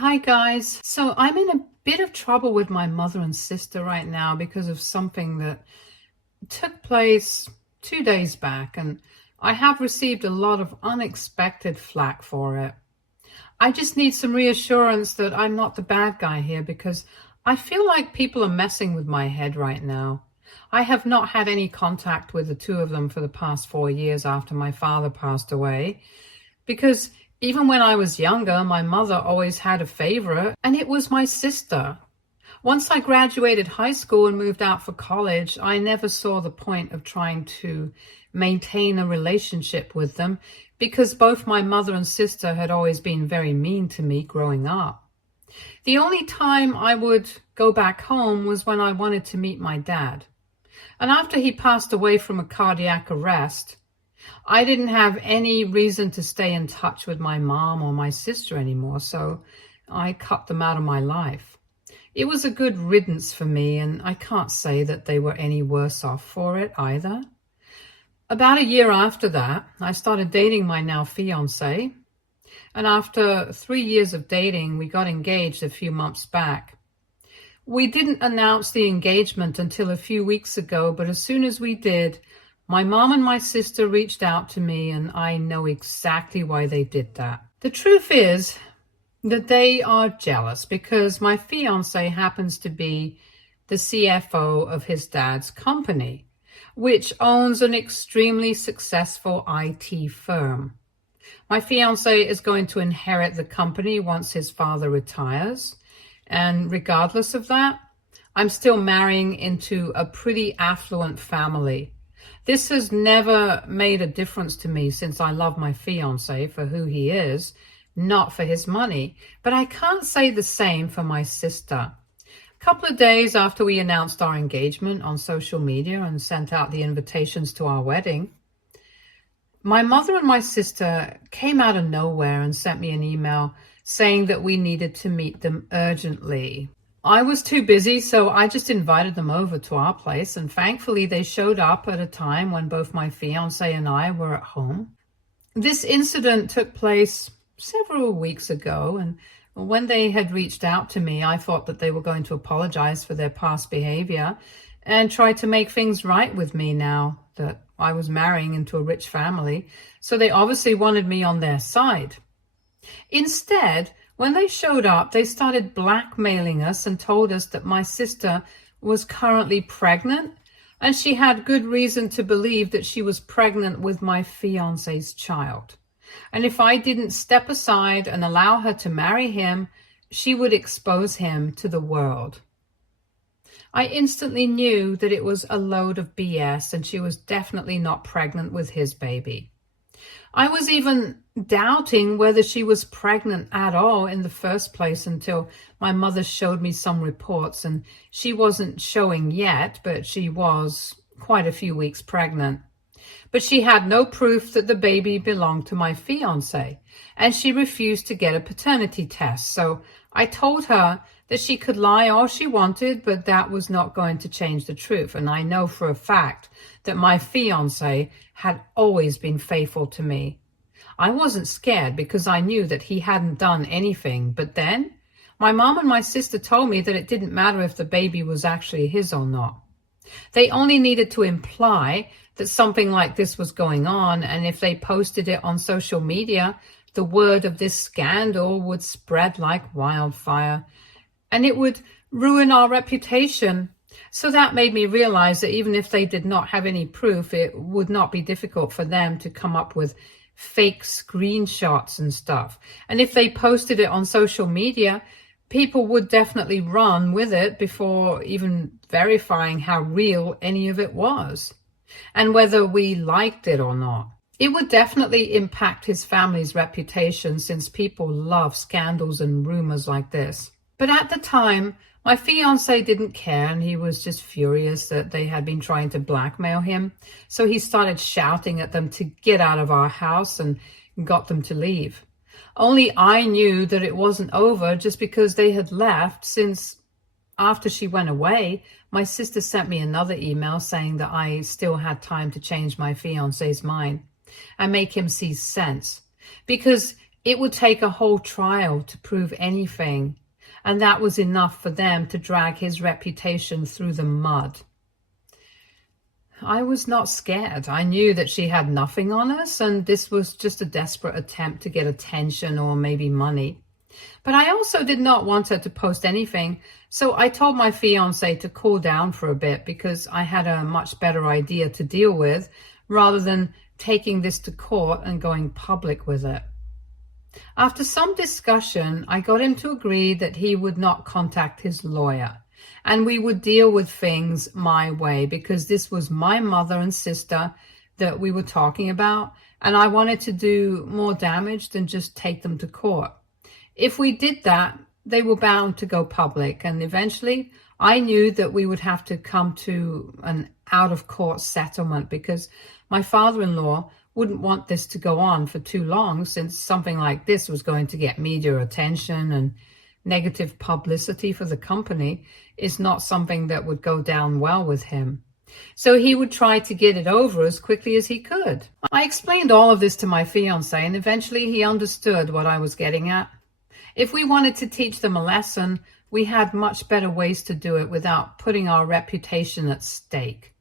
Hi guys. So I'm in a bit of trouble with my mother and sister right now because of something that took place 2 days back, and I have received a lot of unexpected flack for it. I just need some reassurance that I'm not the bad guy here because I feel like people are messing with my head right now. I have not had any contact with the two of them for the past 4 years after my father passed away. Because even when I was younger, my mother always had a favorite, and it was my sister. Once I graduated high school and moved out for college, I never saw the point of trying to maintain a relationship with them because both my mother and sister had always been very mean to me growing up. The only time I would go back home was when I wanted to meet my dad. And after he passed away from a cardiac arrest, I didn't have any reason to stay in touch with my mom or my sister anymore, so I cut them out of my life. It was a good riddance for me, and I can't say that they were any worse off for it either. About a year after that, I started dating my now fiancé, and after 3 years of dating, we got engaged a few months back. We didn't announce the engagement until a few weeks ago, but as soon as we did, my mom and my sister reached out to me, and I know exactly why they did that. The truth is that they are jealous because my fiancé happens to be the CFO of his dad's company, which owns an extremely successful IT firm. My fiancé is going to inherit the company once his father retires, and regardless of that, I'm still marrying into a pretty affluent family. This has never made a difference to me since I love my fiancé for who he is, not for his money. But I can't say the same for my sister. A couple of days after we announced our engagement on social media and sent out the invitations to our wedding, my mother and my sister came out of nowhere and sent me an email saying that we needed to meet them urgently. I was too busy, so I just invited them over to our place, and thankfully they showed up at a time when both my fiancé and I were at home. This incident took place several weeks ago, and when they had reached out to me, I thought that they were going to apologize for their past behavior and try to make things right with me now that I was marrying into a rich family, so they obviously wanted me on their side. Instead, when they showed up, they started blackmailing us and told us that my sister was currently pregnant, and she had good reason to believe that she was pregnant with my fiancé's child. And if I didn't step aside and allow her to marry him, she would expose him to the world. I instantly knew that it was a load of BS, and she was definitely not pregnant with his baby. I was even doubting whether she was pregnant at all in the first place until my mother showed me some reports, and she wasn't showing yet, but she was quite a few weeks pregnant. But she had no proof that the baby belonged to my fiancé, and she refused to get a paternity test. So I told her that she could lie all she wanted, but that was not going to change the truth. And I know for a fact that my fiancé had always been faithful to me. I wasn't scared because I knew that he hadn't done anything. But then my mom and my sister told me that it didn't matter if the baby was actually his or not. They only needed to imply that something like this was going on, and if they posted it on social media, the word of this scandal would spread like wildfire, and it would ruin our reputation. So that made me realize that even if they did not have any proof, it would not be difficult for them to come up with fake screenshots and stuff. And if they posted it on social media, people would definitely run with it before even verifying how real any of it was and whether we liked it or not. It would definitely impact his family's reputation since people love scandals and rumors like this. But at the time, my fiancé didn't care, and he was just furious that they had been trying to blackmail him. So he started shouting at them to get out of our house and got them to leave. Only I knew that it wasn't over just because they had left, since after she went away, my sister sent me another email saying that I still had time to change my fiancé's mind and make him see sense. Because It would take a whole trial to prove anything, and that was enough for them to drag his reputation through the mud. I was not scared. I knew that she had nothing on us, and this was just a desperate attempt to get attention or maybe money. But I also did not want her to post anything, so I told my fiancé to cool down for a bit because I had a much better idea to deal with rather than taking this to court and going public with it. After some discussion, I got him to agree that he would not contact his lawyer and we would deal with things my way because this was my mother and sister that we were talking about, and I wanted to do more damage than just take them to court. If we did that, they were bound to go public, and eventually I knew that we would have to come to an out-of-court settlement because my father-in-law wouldn't want this to go on for too long, since something like this was going to get media attention, and negative publicity for the company is not something that would go down well with him. So he would try to get it over as quickly as he could. I explained all of this to my fiancé, and eventually he understood what I was getting at. If we wanted to teach them a lesson, we had much better ways to do it without putting our reputation at stake.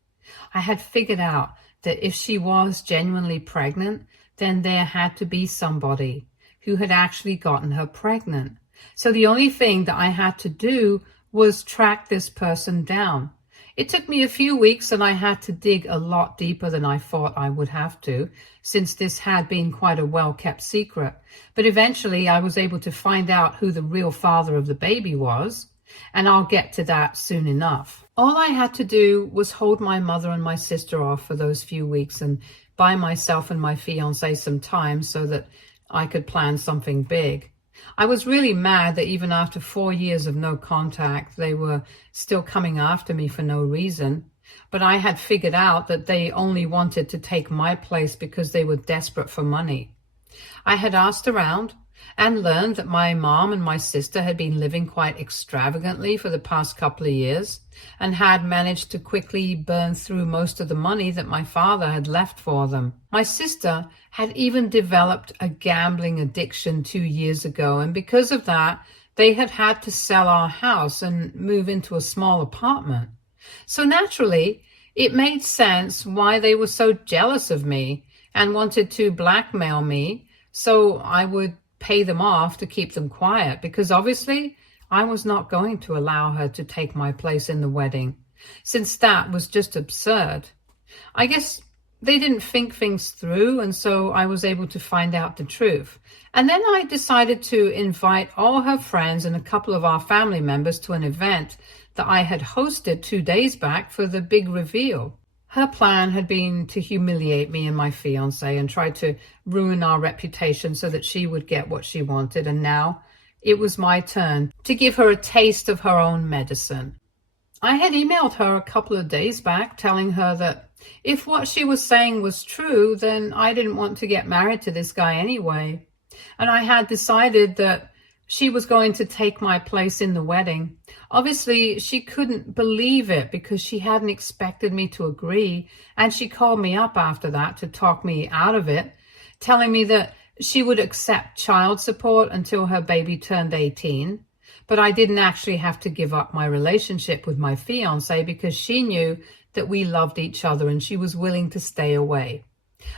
I had figured out that if she was genuinely pregnant, then there had to be somebody who had actually gotten her pregnant. So the only thing that I had to do was track this person down. It took me a few weeks, and I had to dig a lot deeper than I thought I would have to, since this had been quite a well-kept secret. But eventually I was able to find out who the real father of the baby was, and I'll get to that soon enough. All I had to do was hold my mother and my sister off for those few weeks and buy myself and my fiancé some time so that I could plan something big. I was really mad that even after 4 years of no contact, they were still coming after me for no reason. But I had figured out that they only wanted to take my place because they were desperate for money. I had asked around and learned that my mom and my sister had been living quite extravagantly for the past couple of years and had managed to quickly burn through most of the money that my father had left for them. My sister had even developed a gambling addiction 2 years ago, and because of that, they had had to sell our house and move into a small apartment. So naturally, it made sense why they were so jealous of me and wanted to blackmail me so I would pay them off to keep them quiet, because obviously I was not going to allow her to take my place in the wedding, since that was just absurd. I guess they didn't think things through, and so I was able to find out the truth. And then I decided to invite all her friends and a couple of our family members to an event that I had hosted 2 days back for the big reveal. Her plan had been to humiliate me and my fiancé and try to ruin our reputation so that she would get what she wanted. And now it was my turn to give her a taste of her own medicine. I had emailed her a couple of days back telling her that if what she was saying was true, then I didn't want to get married to this guy anyway. And I had decided that she was going to take my place in the wedding. Obviously, she couldn't believe it because she hadn't expected me to agree, and she called me up after that to talk me out of it, telling me that she would accept child support until her baby turned 18, but I didn't actually have to give up my relationship with my fiancé because she knew that we loved each other and she was willing to stay away.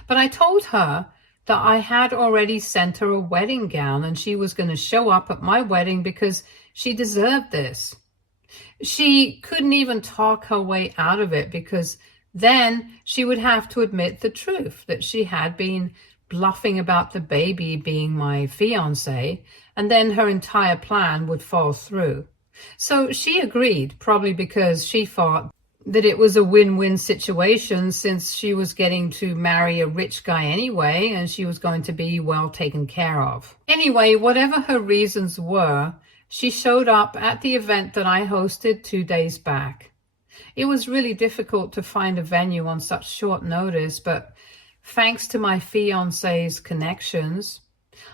But I told her that I had already sent her a wedding gown and she was going to show up at my wedding because she deserved this. She couldn't even talk her way out of it because then she would have to admit the truth that she had been bluffing about the baby being my fiancé, and then her entire plan would fall through. So she agreed, probably because she thought that it was a win-win situation since she was getting to marry a rich guy anyway and she was going to be well taken care of. Anyway, whatever her reasons were, she showed up at the event that I hosted 2 days back. It was really difficult to find a venue on such short notice, but thanks to my fiancé's connections,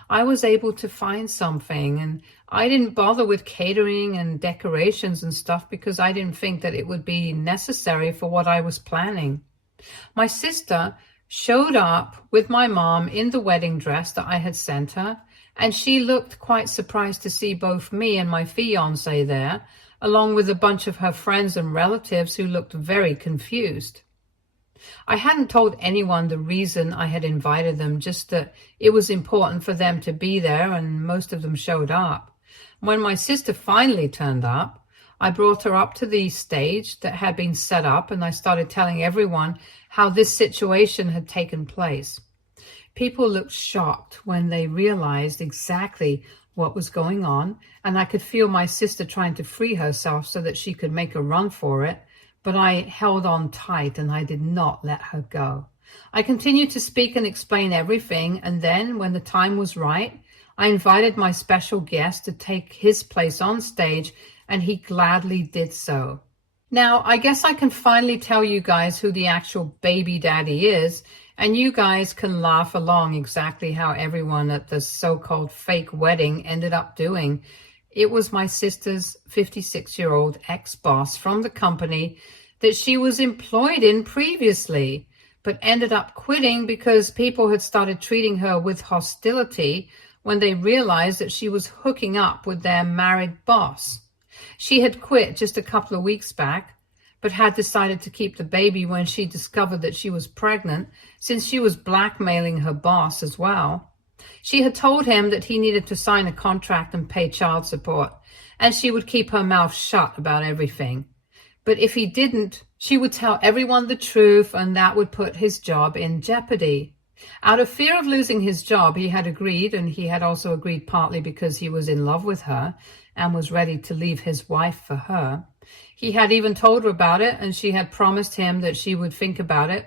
I was able to find something, and I didn't bother with catering and decorations and stuff because I didn't think that it would be necessary for what I was planning. My sister showed up with my mom in the wedding dress that I had sent her, and she looked quite surprised to see both me and my fiance there, along with a bunch of her friends and relatives who looked very confused. I hadn't told anyone the reason I had invited them, just that it was important for them to be there, and most of them showed up. When my sister finally turned up, I brought her up to the stage that had been set up, and I started telling everyone how this situation had taken place. People looked shocked when they realized exactly what was going on, and I could feel my sister trying to free herself so that she could make a run for it, but I held on tight and I did not let her go. I continued to speak and explain everything, and then when the time was right, I invited my special guest to take his place on stage, and he gladly did so. Now, I guess I can finally tell you guys who the actual baby daddy is, and you guys can laugh along exactly how everyone at the so-called fake wedding ended up doing. It was my sister's 56-year-old ex-boss from the company that she was employed in previously, but ended up quitting because people had started treating her with hostility when they realized that she was hooking up with their married boss. She had quit just a couple of weeks back, but had decided to keep the baby when she discovered that she was pregnant, since she was blackmailing her boss as well. She had told him that he needed to sign a contract and pay child support, and she would keep her mouth shut about everything. But if he didn't, she would tell everyone the truth, and that would put his job in jeopardy. Out of fear of losing his job, he had agreed, and he had also agreed partly because he was in love with her and was ready to leave his wife for her. He had even told her about it, and she had promised him that she would think about it.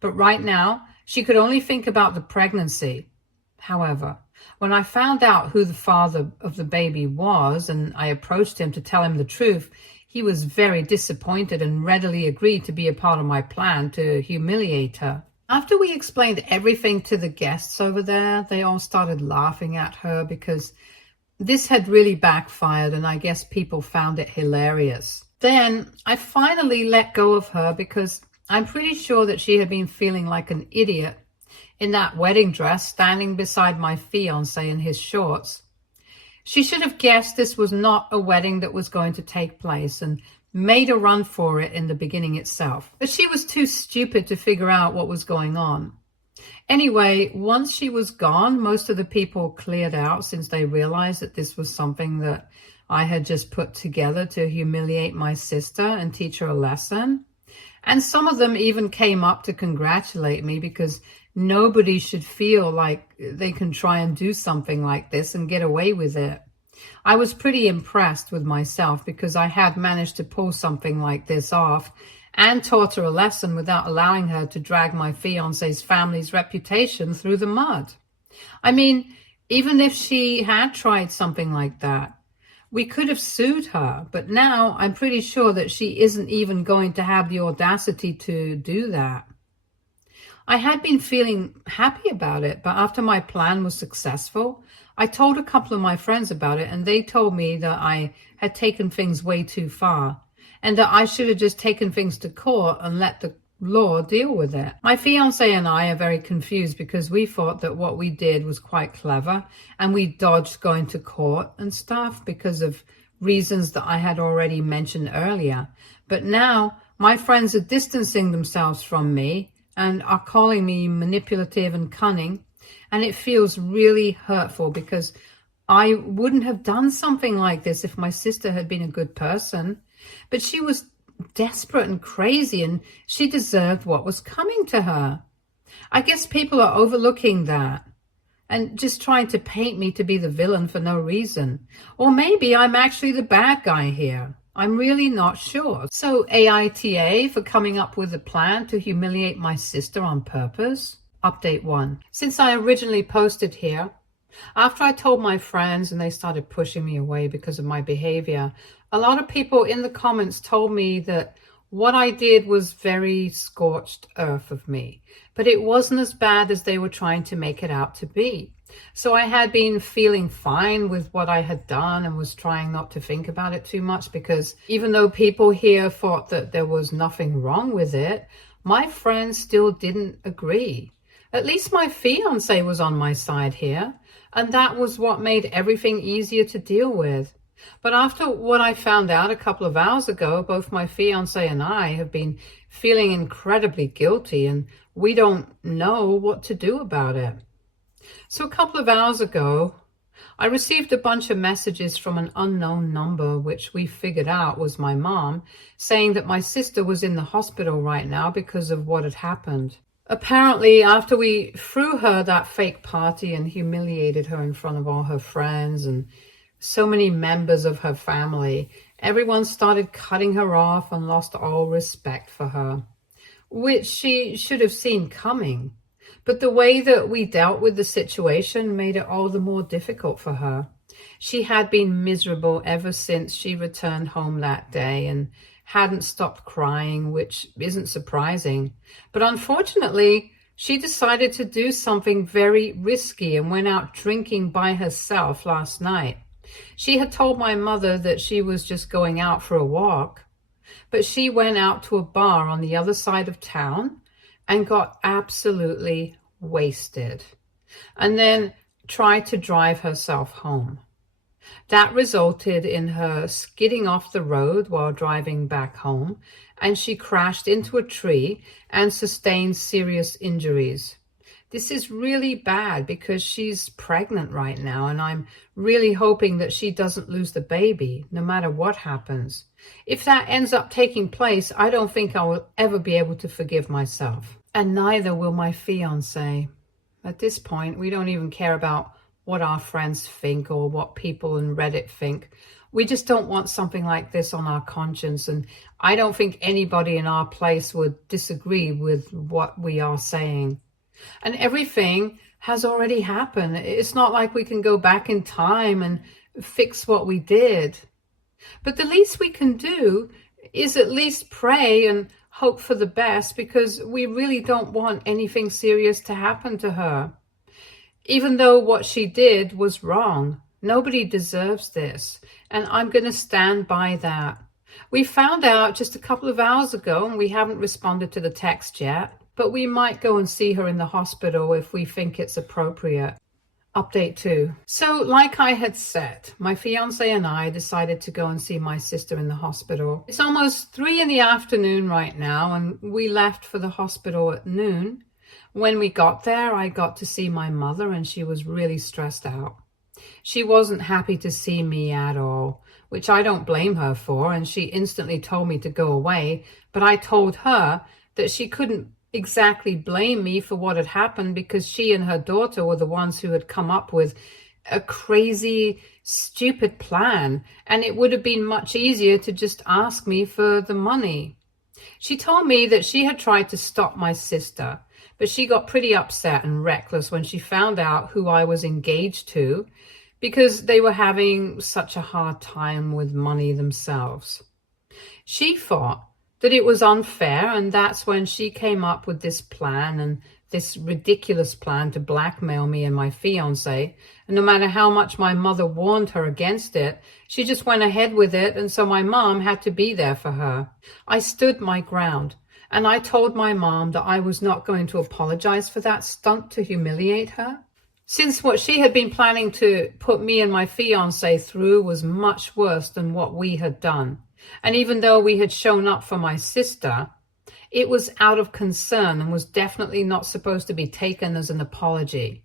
But right now, she could only think about the pregnancy. However, when I found out who the father of the baby was, and I approached him to tell him the truth, he was very disappointed and readily agreed to be a part of my plan to humiliate her. After we explained everything to the guests over there, they all started laughing at her because this had really backfired, and I guess people found it hilarious. Then I finally let go of her because I'm pretty sure that she had been feeling like an idiot in that wedding dress, standing beside my fiancé in his shorts. She should have guessed this was not a wedding that was going to take place and made a run for it in the beginning itself. But she was too stupid to figure out what was going on. Anyway, once she was gone, most of the people cleared out since they realized that this was something that I had just put together to humiliate my sister and teach her a lesson. And some of them even came up to congratulate me because nobody should feel like they can try and do something like this and get away with it. I was pretty impressed with myself because I had managed to pull something like this off and taught her a lesson without allowing her to drag my fiancé's family's reputation through the mud. I mean, even if she had tried something like that, we could have sued her, but now I'm pretty sure that she isn't even going to have the audacity to do that. I had been feeling happy about it, but after my plan was successful, I told a couple of my friends about it, and they told me that I had taken things way too far, and that I should have just taken things to court and let the law deal with it. My fiancé and I are very confused because we thought that what we did was quite clever, and we dodged going to court and stuff because of reasons that I had already mentioned earlier. But now my friends are distancing themselves from me and are calling me manipulative and cunning, and it feels really hurtful because I wouldn't have done something like this if my sister had been a good person. But she was desperate and crazy, and she deserved what was coming to her. I guess people are overlooking that and just trying to paint me to be the villain for no reason. Or maybe I'm actually the bad guy here. I'm really not sure. So AITA for coming up with a plan to humiliate my sister on purpose. Update 1. Since I originally posted here, after I told my friends and they started pushing me away because of my behavior, a lot of people in the comments told me that what I did was very scorched earth of me, but it wasn't as bad as they were trying to make it out to be. So I had been feeling fine with what I had done and was trying not to think about it too much, because even though people here thought that there was nothing wrong with it, my friends still didn't agree. At least my fiancé was on my side here. And that was what made everything easier to deal with. But after what I found out a couple of hours ago, both my fiance and I have been feeling incredibly guilty, and we don't know what to do about it. So a couple of hours ago, I received a bunch of messages from an unknown number, which we figured out was my mom, saying that my sister was in the hospital right now because of what had happened. Apparently, after we threw her that fake party and humiliated her in front of all her friends and so many members of her family, everyone started cutting her off and lost all respect for her, which she should have seen coming. But the way that we dealt with the situation made it all the more difficult for her. She had been miserable ever since she returned home that day and hadn't stopped crying, which isn't surprising. But unfortunately, she decided to do something very risky and went out drinking by herself last night. She had told my mother that she was just going out for a walk, but she went out to a bar on the other side of town and got absolutely wasted, and then tried to drive herself home. That resulted in her skidding off the road while driving back home, and she crashed into a tree and sustained serious injuries. This is really bad because she's pregnant right now, and I'm really hoping that she doesn't lose the baby, no matter what happens. If that ends up taking place, I don't think I will ever be able to forgive myself. And neither will my fiancé. At this point, we don't even care about what our friends think or what people in Reddit think. We just don't want something like this on our conscience, and I don't think anybody in our place would disagree with what we are saying. And everything has already happened. It's not like we can go back in time and fix what we did. But the least we can do is at least pray and hope for the best, because we really don't want anything serious to happen to her. Even though what she did was wrong, nobody deserves this, and I'm going to stand by that. We found out just a couple of hours ago, and we haven't responded to the text yet, but we might go and see her in the hospital if we think it's appropriate. Update 2. So, like I had said, my fiance and I decided to go and see my sister in the hospital. It's almost 3 in the afternoon right now, and we left for the hospital at noon. When we got there, I got to see my mother, and she was really stressed out. She wasn't happy to see me at all, which I don't blame her for, and she instantly told me to go away, but I told her that she couldn't exactly blame me for what had happened, because she and her daughter were the ones who had come up with a crazy, stupid plan, and it would have been much easier to just ask me for the money. She told me that she had tried to stop my sister, but she got pretty upset and reckless when she found out who I was engaged to, because they were having such a hard time with money themselves. She thought that it was unfair, and that's when she came up with this plan, and this ridiculous plan to blackmail me and my fiancé. And no matter how much my mother warned her against it, she just went ahead with it, and so my mom had to be there for her. I stood my ground, and I told my mom that I was not going to apologize for that stunt to humiliate her, since what she had been planning to put me and my fiancé through was much worse than what we had done. And even though we had shown up for my sister, it was out of concern and was definitely not supposed to be taken as an apology.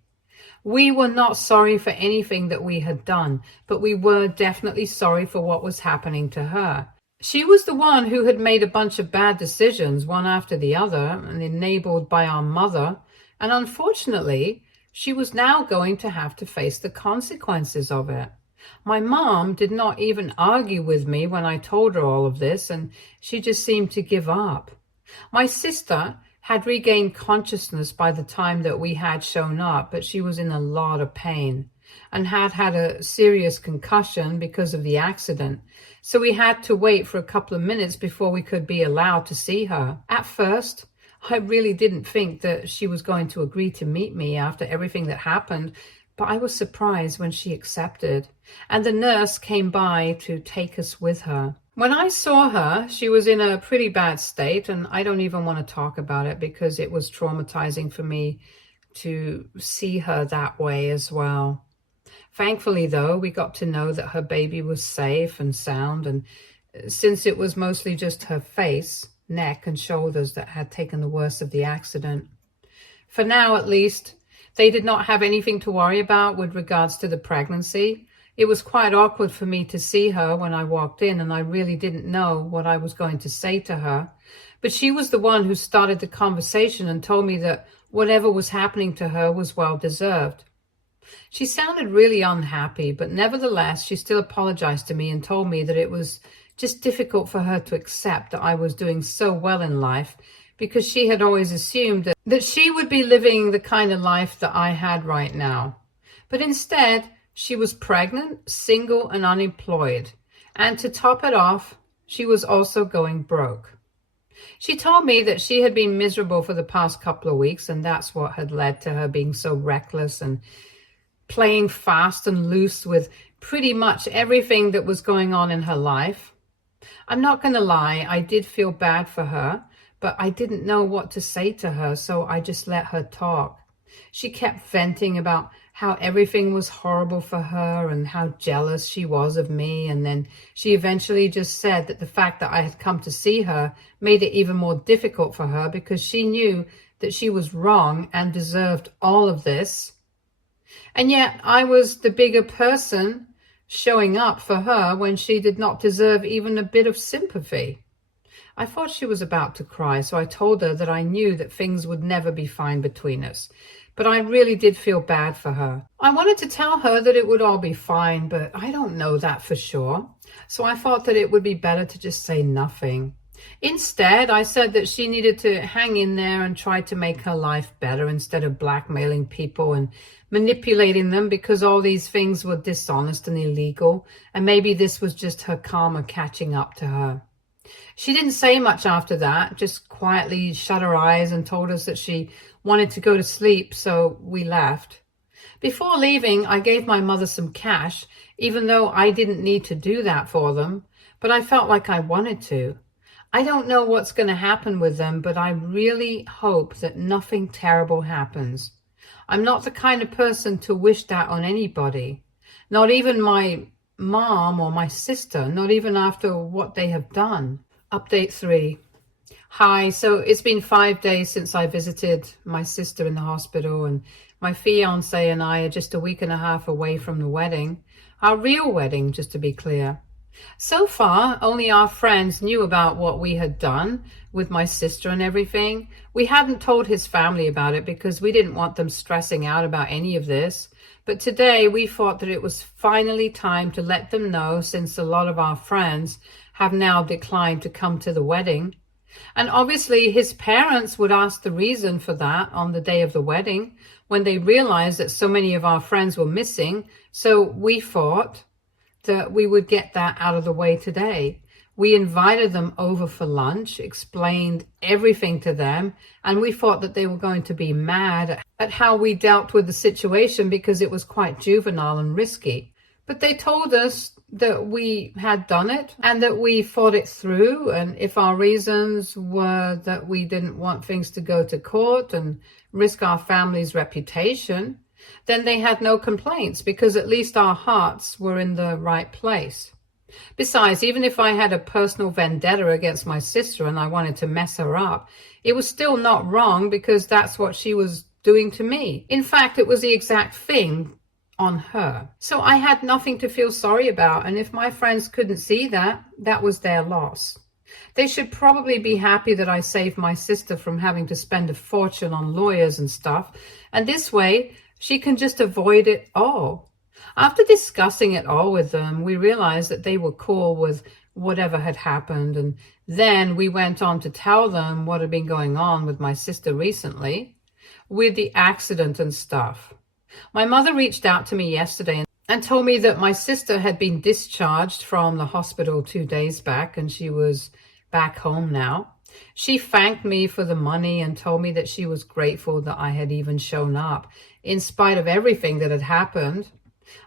We were not sorry for anything that we had done, but we were definitely sorry for what was happening to her. She was the one who had made a bunch of bad decisions, one after the other, and enabled by our mother, and unfortunately, she was now going to have to face the consequences of it. My mom did not even argue with me when I told her all of this, and she just seemed to give up. My sister had regained consciousness by the time that we had shown up, but she was in a lot of pain and had had a serious concussion because of the accident. So we had to wait for a couple of minutes before we could be allowed to see her. At first, I really didn't think that she was going to agree to meet me after everything that happened, but I was surprised when she accepted, and the nurse came by to take us with her. When I saw her, she was in a pretty bad state, and I don't even want to talk about it because it was traumatizing for me to see her that way as well. Thankfully, though, we got to know that her baby was safe and sound, and since it was mostly just her face, neck, and shoulders that had taken the worst of the accident. For now, at least, they did not have anything to worry about with regards to the pregnancy. It was quite awkward for me to see her when I walked in, and I really didn't know what I was going to say to her. But she was the one who started the conversation and told me that whatever was happening to her was well deserved. She sounded really unhappy, but nevertheless, she still apologized to me and told me that it was just difficult for her to accept that I was doing so well in life, because she had always assumed that she would be living the kind of life that I had right now. But instead, she was pregnant, single, and unemployed. And to top it off, she was also going broke. She told me that she had been miserable for the past couple of weeks, and that's what had led to her being so reckless and playing fast and loose with pretty much everything that was going on in her life. I'm not going to lie, I did feel bad for her, but I didn't know what to say to her, so I just let her talk. She kept venting about how everything was horrible for her and how jealous she was of me, and then she eventually just said that the fact that I had come to see her made it even more difficult for her because she knew that she was wrong and deserved all of this. And yet I was the bigger person showing up for her when she did not deserve even a bit of sympathy. I thought she was about to cry, so I told her that I knew that things would never be fine between us. But I really did feel bad for her. I wanted to tell her that it would all be fine, but I don't know that for sure. So I thought that it would be better to just say nothing. Instead, I said that she needed to hang in there and try to make her life better instead of blackmailing people and manipulating them, because all these things were dishonest and illegal, and maybe this was just her karma catching up to her. She didn't say much after that, just quietly shut her eyes and told us that she wanted to go to sleep, so we left. Before leaving, I gave my mother some cash, even though I didn't need to do that for them, but I felt like I wanted to. I don't know what's going to happen with them, but I really hope that nothing terrible happens. I'm not the kind of person to wish that on anybody, not even my mom or my sister, not even after what they have done. Update 3. Hi, so it's been 5 days since I visited my sister in the hospital, and my fiance and I are just a week and a half away from the wedding. Our real wedding, just to be clear. So far, only our friends knew about what we had done with my sister and everything. We hadn't told his family about it because we didn't want them stressing out about any of this. But today we thought that it was finally time to let them know, since a lot of our friends have now declined to come to the wedding. And obviously his parents would ask the reason for that on the day of the wedding when they realized that so many of our friends were missing. So we thought that we would get that out of the way today. We invited them over for lunch, explained everything to them, and we thought that they were going to be mad at how we dealt with the situation because it was quite juvenile and risky. But they told us that we had done it and that we thought it through, and if our reasons were that we didn't want things to go to court and risk our family's reputation, then they had no complaints, because at least our hearts were in the right place. Besides, even if I had a personal vendetta against my sister and I wanted to mess her up, it was still not wrong, because that's what she was doing to me. In fact, it was the exact thing on her. So I had nothing to feel sorry about, and if my friends couldn't see that, that was their loss. They should probably be happy that I saved my sister from having to spend a fortune on lawyers and stuff, and this way she can just avoid it all. After discussing it all with them, we realized that they were cool with whatever had happened, and then we went on to tell them what had been going on with my sister recently, with the accident and stuff. My mother reached out to me yesterday and told me that my sister had been discharged from the hospital 2 days back, and she was back home now. She thanked me for the money and told me that she was grateful that I had even shown up, in spite of everything that had happened.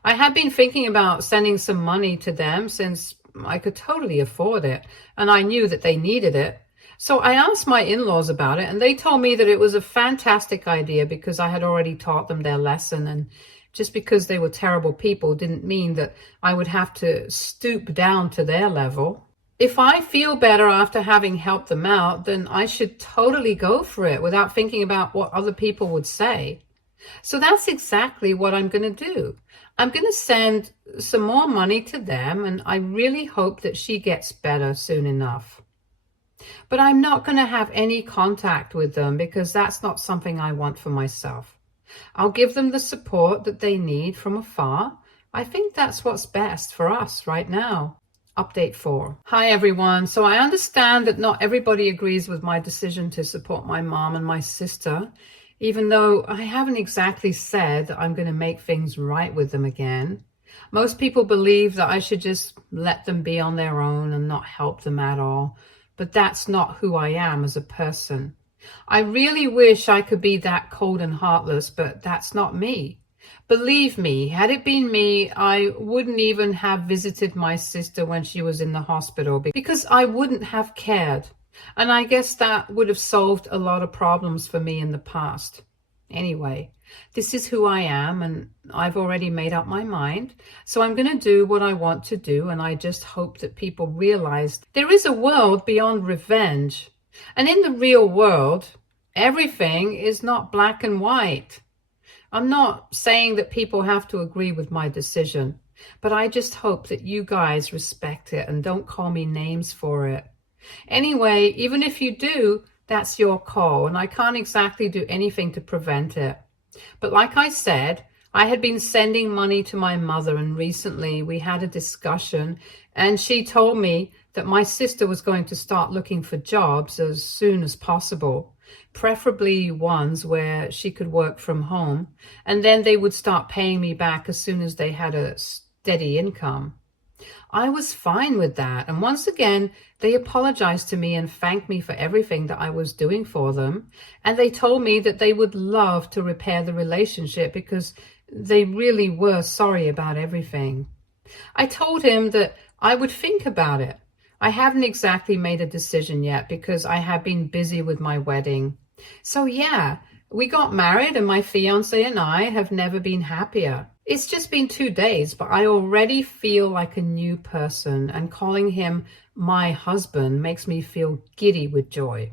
I had been thinking about sending some money to them since I could totally afford it, and I knew that they needed it. So I asked my in-laws about it, and they told me that it was a fantastic idea because I had already taught them their lesson, and Just because they were terrible people didn't mean that I would have to stoop down to their level. If I feel better after having helped them out, then I should totally go for it without thinking about what other people would say. So that's exactly what I'm going to do. I'm going to send some more money to them, and I really hope that she gets better soon enough. But I'm not going to have any contact with them because that's not something I want for myself. I'll give them the support that they need from afar. I think that's what's best for us right now. Update 4. Hi everyone. So I understand that not everybody agrees with my decision to support my mom and my sister, even though I haven't exactly said that I'm going to make things right with them again. Most people believe that I should just let them be on their own and not help them at all, but that's not who I am as a person. I really wish I could be that cold and heartless, but that's not me. Believe me, had it been me, I wouldn't even have visited my sister when she was in the hospital because I wouldn't have cared. And I guess that would have solved a lot of problems for me in the past. Anyway, this is who I am, and I've already made up my mind. So I'm going to do what I want to do, and I just hope that people realize there is a world beyond revenge. And in the real world, everything is not black and white. I'm not saying that people have to agree with my decision, but I just hope that you guys respect it and don't call me names for it. Anyway, even if you do, that's your call, and I can't exactly do anything to prevent it. But like I said, I had been sending money to my mother, and recently we had a discussion, and she told me that my sister was going to start looking for jobs as soon as possible, preferably ones where she could work from home, and then they would start paying me back as soon as they had a steady income. I was fine with that, and once again, they apologized to me and thanked me for everything that I was doing for them, and they told me that they would love to repair the relationship because they really were sorry about everything. I told him that I would think about it. I haven't exactly made a decision yet because I have been busy with my wedding. So yeah, we got married and my fiance and I have never been happier. It's just been 2 days, but I already feel like a new person, and calling him my husband makes me feel giddy with joy.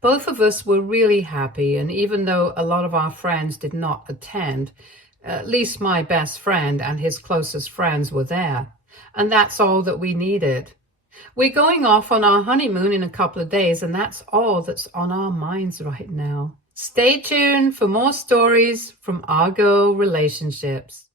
Both of us were really happy, and even though a lot of our friends did not attend, at least my best friend and his closest friends were there, and that's all that we needed. We're going off on our honeymoon in a couple of days, and that's all that's on our minds right now. Stay tuned for more stories from Argo Relationships.